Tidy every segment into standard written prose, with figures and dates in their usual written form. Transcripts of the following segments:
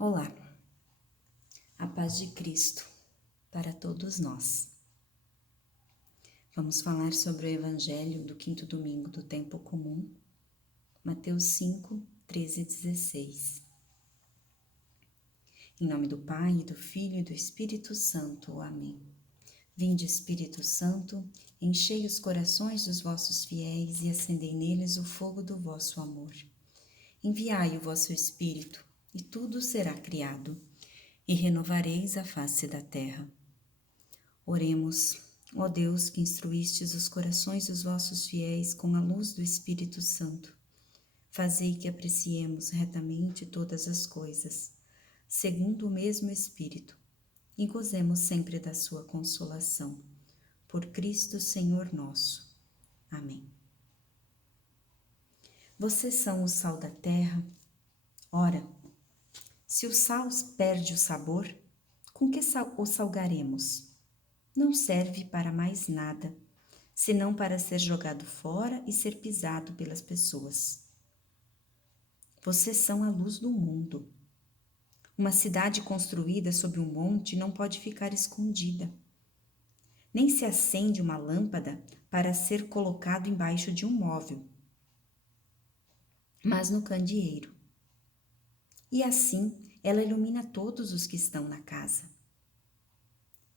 Olá, a paz de Cristo para todos nós. Vamos falar sobre o Evangelho do quinto domingo do tempo comum, Mateus 5, 13 e 16. Em nome do Pai, do Filho e do Espírito Santo. Amém. Vinde, Espírito Santo, enchei os corações dos vossos fiéis e acendei neles o fogo do vosso amor. Enviai o vosso Espírito, e tudo será criado, e renovareis a face da terra. Oremos, ó Deus, que instruístes os corações dos vossos fiéis com a luz do Espírito Santo. Fazei que apreciemos retamente todas as coisas, segundo o mesmo Espírito, e gozemos sempre da sua consolação. Por Cristo Senhor nosso. Amém. Vocês são o sal da terra. Ora, se o sal perde o sabor, com que o salgaremos? Não serve para mais nada, senão para ser jogado fora e ser pisado pelas pessoas. Vocês são a luz do mundo. Uma cidade construída sob um monte não pode ficar escondida. Nem se acende uma lâmpada para ser colocado embaixo de um móvel, mas no candeeiro. E assim ela ilumina todos os que estão na casa.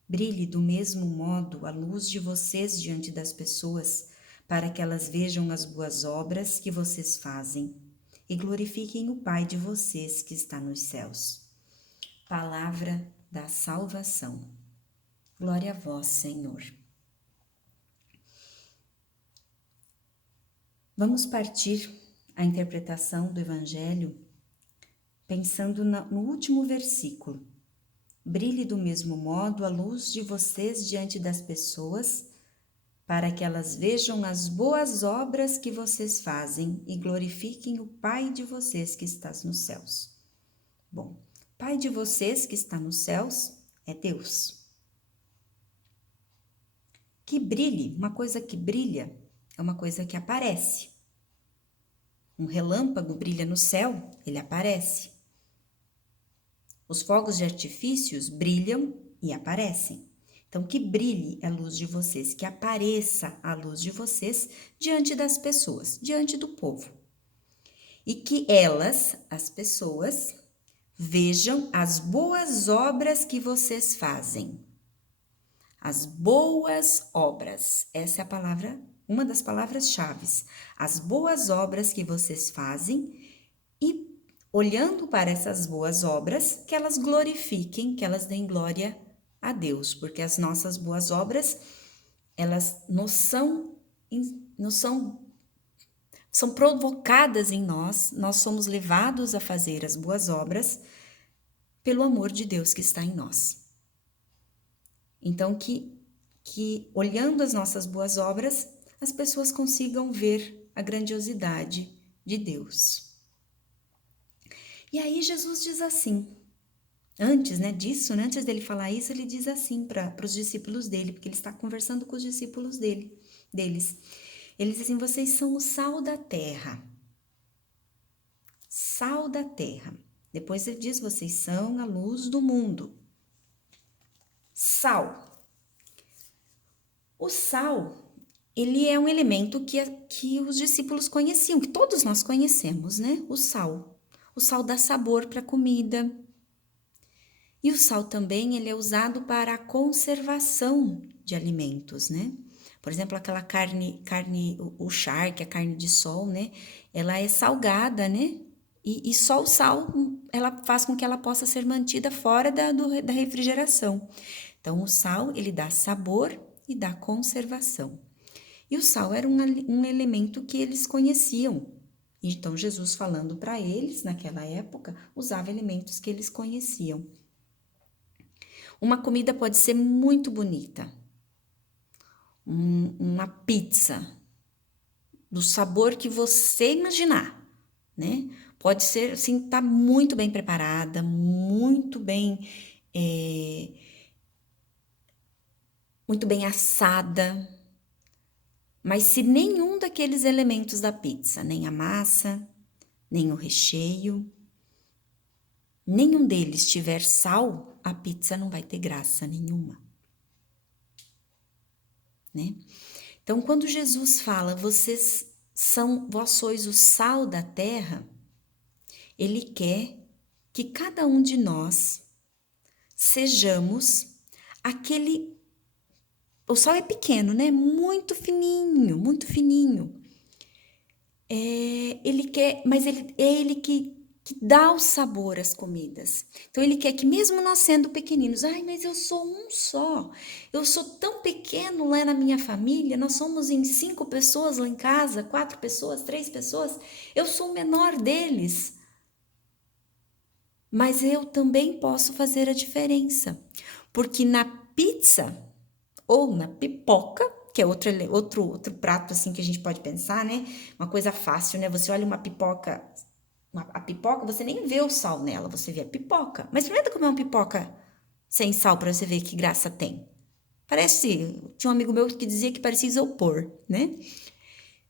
Brilhe do mesmo modo a luz de vocês diante das pessoas, para que elas vejam as boas obras que vocês fazem e glorifiquem o Pai de vocês que está nos céus. Palavra da salvação. Glória a vós, Senhor. Vamos partir a interpretação do Evangelho pensando no último versículo. Brilhe do mesmo modo a luz de vocês diante das pessoas, para que elas vejam as boas obras que vocês fazem e glorifiquem o Pai de vocês que está nos céus. Bom, Pai de vocês que está nos céus é Deus. Que brilhe, uma coisa que brilha é uma coisa que aparece. Um relâmpago brilha no céu, ele aparece. Os fogos de artifícios brilham e aparecem. Então, que brilhe a luz de vocês, que apareça a luz de vocês diante das pessoas, diante do povo. E que elas, as pessoas, vejam as boas obras que vocês fazem. As boas obras, essa é a palavra, uma das palavras-chave. As boas obras que vocês fazem e, olhando para essas boas obras, que elas glorifiquem, que elas deem glória a Deus, porque as nossas boas obras, elas são provocadas em nós somos levados a fazer as boas obras pelo amor de Deus que está em nós. Então, que olhando as nossas boas obras, as pessoas consigam ver a grandiosidade de Deus. E aí Jesus diz assim, antes dele falar isso, ele diz assim para os discípulos dele, porque ele está conversando com os discípulos deles. Ele diz assim, vocês são o sal da terra. Sal da terra. Depois ele diz, vocês são a luz do mundo. Sal. O sal, ele é um elemento que os discípulos conheciam, que todos nós conhecemos, né? O sal. O sal dá sabor para a comida. E o sal também ele é usado para a conservação de alimentos, né? Por exemplo, aquela carne, o charque, a carne de sol, né? Ela é salgada, né? E só o sal, ela faz com que ela possa ser mantida fora da refrigeração. Então, o sal, ele dá sabor e dá conservação. E o sal era um elemento que eles conheciam. Então, Jesus falando para eles, naquela época, usava elementos que eles conheciam. Uma comida pode ser muito bonita. Uma pizza, do sabor que você imaginar, né? Pode ser, assim, tá muito bem preparada, muito bem assada. Mas se nenhum daqueles elementos da pizza, nem a massa, nem o recheio, nenhum deles tiver sal, a pizza não vai ter graça nenhuma, né? Então, quando Jesus fala, vós sois o sal da terra, ele quer que cada um de nós sejamos aquele. O sal é pequeno, né? Muito fininho, muito fininho. Ele quer, mas é ele que dá o sabor às comidas. Então, ele quer que mesmo nós sendo pequeninos, ai, mas eu sou um só, eu sou tão pequeno lá na minha família, nós somos em 5 pessoas lá em casa, 4 pessoas, 3 pessoas, eu sou o menor deles. Mas eu também posso fazer a diferença, porque na pizza ou na pipoca, que é outro prato assim que a gente pode pensar, né? Uma coisa fácil, né? Você olha uma pipoca, a pipoca, você nem vê o sal nela, você vê a pipoca. Mas experimenta comer uma pipoca sem sal para você ver que graça tem. Tinha um amigo meu que dizia que parecia isopor, né?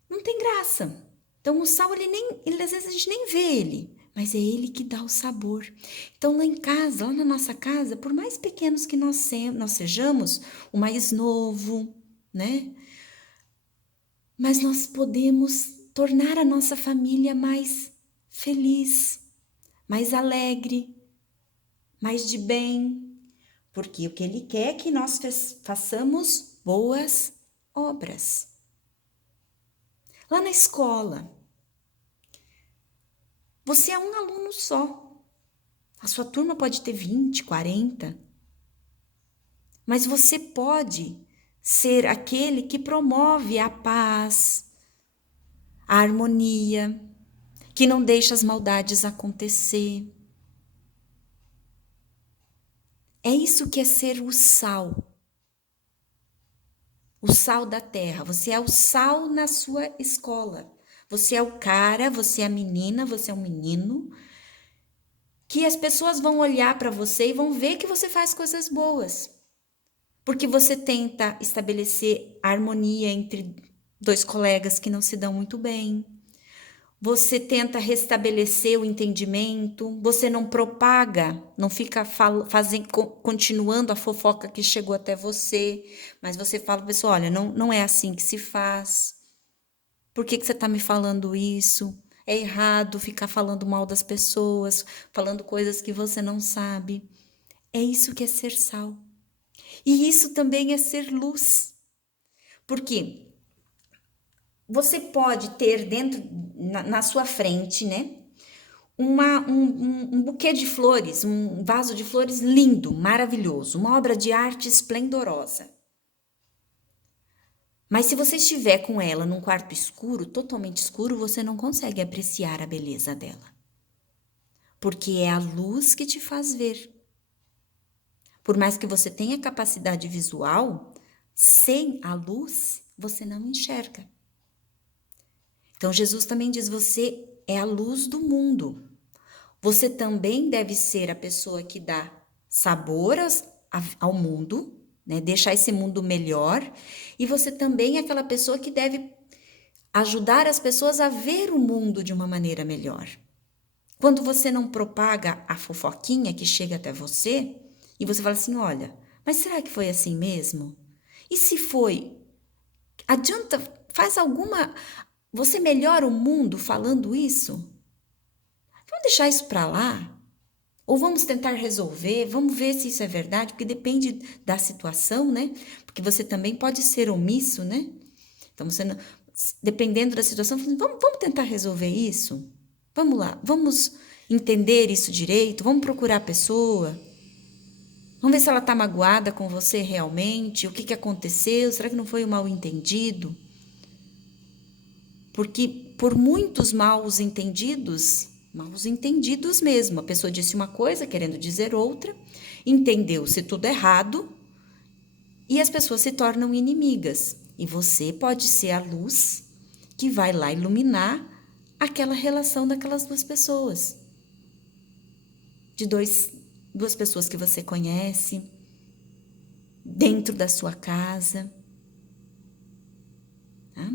Não tem graça. Então o sal ele às vezes a gente nem vê ele, mas é ele que dá o sabor. Então lá em casa, lá na nossa casa, por mais pequenos que nós sejamos, o mais novo, né? Mas nós podemos tornar a nossa família mais feliz, mais alegre, mais de bem, porque o que ele quer é que nós façamos boas obras. Lá na escola, você é um aluno só. A sua turma pode ter 20, 40, mas você pode ser aquele que promove a paz, a harmonia, que não deixa as maldades acontecer. É isso que é ser o sal da terra. Você é o sal na sua escola. Você é o cara, você é a menina, você é o menino, que as pessoas vão olhar para você e vão ver que você faz coisas boas. Porque você tenta estabelecer harmonia entre 2 colegas que não se dão muito bem. Você tenta restabelecer o entendimento, você não propaga, não fica continuando a fofoca que chegou até você, mas você fala, pessoal, olha, não é assim que se faz. Por que você está me falando isso? É errado ficar falando mal das pessoas, falando coisas que você não sabe. É isso que é ser sal. E isso também é ser luz. Porque você pode ter na sua frente, né? Um buquê de flores, um vaso de flores lindo, maravilhoso, uma obra de arte esplendorosa. Mas se você estiver com ela num quarto escuro, totalmente escuro, você não consegue apreciar a beleza dela. Porque é a luz que te faz ver. Por mais que você tenha capacidade visual, sem a luz, você não enxerga. Então Jesus também diz: você é a luz do mundo. Você também deve ser a pessoa que dá sabor ao mundo, né? Deixar esse mundo melhor. E você também é aquela pessoa que deve ajudar as pessoas a ver o mundo de uma maneira melhor. Quando você não propaga a fofoquinha que chega até você, e você fala assim, olha, mas será que foi assim mesmo? E se foi? Adianta, faz alguma... Você melhora o mundo falando isso? Vamos deixar isso para lá? Ou vamos tentar resolver, vamos ver se isso é verdade, porque depende da situação, né? Porque você também pode ser omisso, né? Então, você não, dependendo da situação, vamos tentar resolver isso? Vamos lá, vamos entender isso direito, vamos procurar a pessoa, vamos ver se ela está magoada com você realmente, o que aconteceu, será que não foi um mal entendido? Porque por muitos maus entendidos mesmo, a pessoa disse uma coisa querendo dizer outra, entendeu-se tudo errado e as pessoas se tornam inimigas. E você pode ser a luz que vai lá iluminar aquela relação daquelas 2 pessoas. De duas pessoas que você conhece, dentro da sua casa. Tá?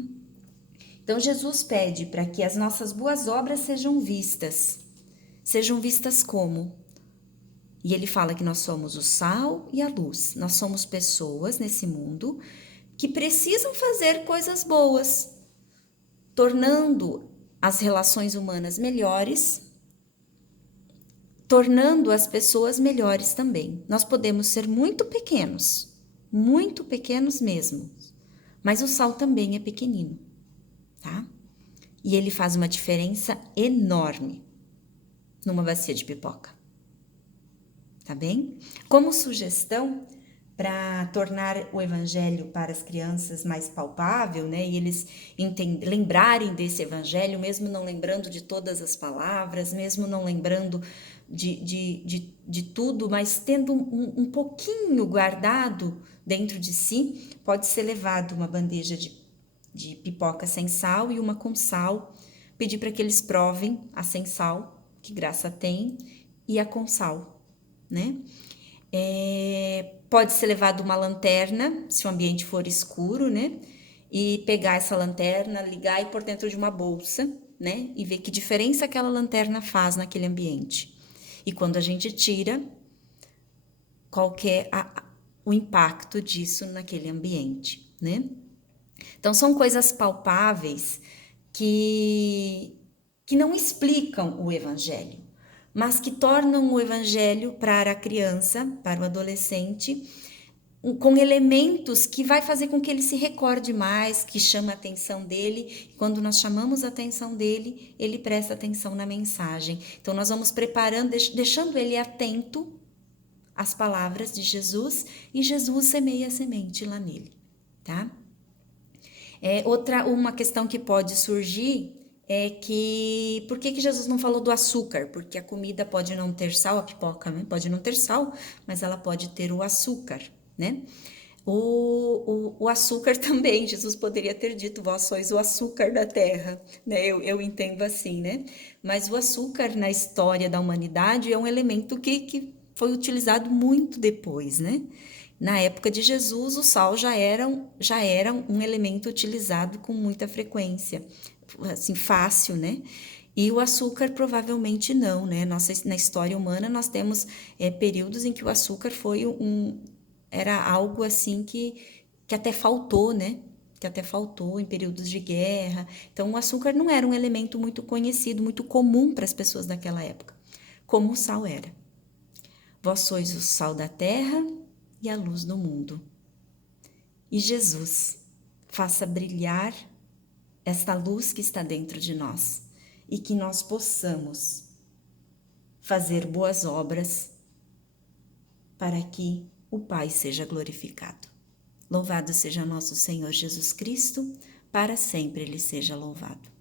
Então, Jesus pede para que as nossas boas obras sejam vistas. Sejam vistas como? E ele fala que nós somos o sal e a luz. Nós somos pessoas nesse mundo que precisam fazer coisas boas, tornando as relações humanas melhores, tornando as pessoas melhores também. Nós podemos ser muito pequenos mesmo, mas o sal também é pequenino, tá? E ele faz uma diferença enorme numa bacia de pipoca, tá bem? Como sugestão, para tornar o evangelho para as crianças mais palpável, né? E eles lembrarem desse evangelho, mesmo não lembrando de todas as palavras, mesmo não lembrando de tudo, mas tendo um pouquinho guardado dentro de si, pode ser levado uma bandeja de pipoca sem sal e uma com sal, pedir para que eles provem a sem sal, que graça tem, e a com sal, né? Pode ser levado uma lanterna, se o ambiente for escuro, né? E pegar essa lanterna, ligar e pôr dentro de uma bolsa, né? E ver que diferença aquela lanterna faz naquele ambiente. E quando a gente tira, qual que é o impacto disso naquele ambiente, né? Então, são coisas palpáveis que não explicam o evangelho, mas que tornam o evangelho para a criança, para o adolescente, com elementos que vai fazer com que ele se recorde mais, que chama a atenção dele. Quando nós chamamos a atenção dele, ele presta atenção na mensagem. Então, nós vamos preparando, deixando ele atento às palavras de Jesus, e Jesus semeia a semente lá nele, tá? Uma questão que pode surgir é que, por que Jesus não falou do açúcar? Porque a comida pode não ter sal, a pipoca, né? Pode não ter sal, mas ela pode ter o açúcar, né? O açúcar também, Jesus poderia ter dito, vós sois o açúcar da terra, né? Eu entendo assim, né? Mas o açúcar na história da humanidade é um elemento que foi utilizado muito depois, né? Na época de Jesus, o sal já era um elemento utilizado com muita frequência, assim, fácil, né? E o açúcar provavelmente não, né? Na história humana nós temos períodos em que o açúcar era algo assim que até faltou, né? Que até faltou em períodos de guerra. Então, o açúcar não era um elemento muito conhecido, muito comum para as pessoas daquela época, como o sal era. Vós sois o sal da terra e a luz do mundo. E Jesus faça brilhar esta luz que está dentro de nós e que nós possamos fazer boas obras para que o Pai seja glorificado. Louvado seja nosso Senhor Jesus Cristo, para sempre Ele seja louvado.